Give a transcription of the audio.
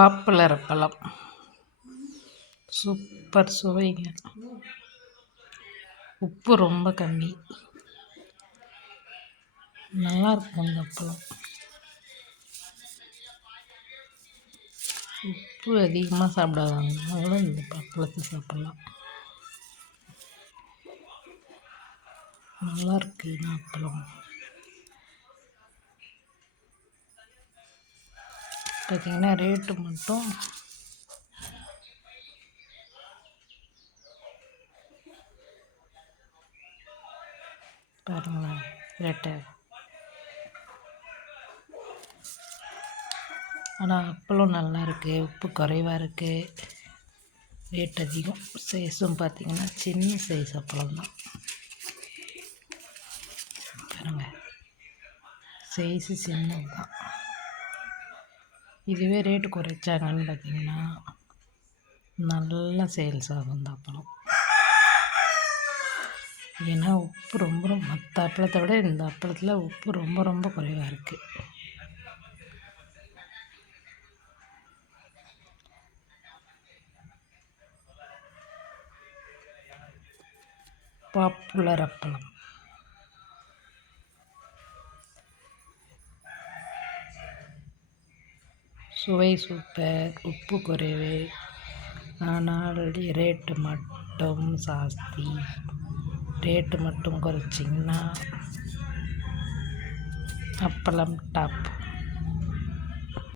Popular பழம் super சுவைங்க. உப்பு ரொம்ப கம்மி. நல்லாயிருக்கும் இந்த பழம் உப்பு அதிகமாக சாப்பிடாதவங்க இந்த பழத்தை சாப்பிட்லாம். நல்லாயிருக்கு இந்த அப்பளம். பார்த்திங்கன்னா ரேட்டு மட்டும் பாருங்களேன் ரேட்டு ஆனால் அப்பளம் நல்லா இருக்குது உப்பு குறைவாக இருக்குது ரேட் அதிகம். சைஸும் பார்த்திங்கன்னா சின்ன சைஸ் அப்பளம் தான். பாருங்கள் சைஸு சின்னது தான் இதுவே ரேட்டு குறைச்சாங்கன்னு பார்த்தீங்கன்னா நல்லா சேல்ஸ் ஆகும் இந்த அப்பளம். ஏன்னா உப்பு ரொம்ப ரொம்ப மற்ற அப்பளத்தை விட இந்த அப்பளத்தில் உப்பு ரொம்ப ரொம்ப குறைவாக இருக்குது பாப்புலர் அப்பளம். சுவை சூப்பர் உப்பு குறைவு. ஆனால் ரேட்டு மட்டும் ஜாஸ்தி ரேட்டு மட்டும் குறைச்சிங்கன்னா அப்பளம் டாப்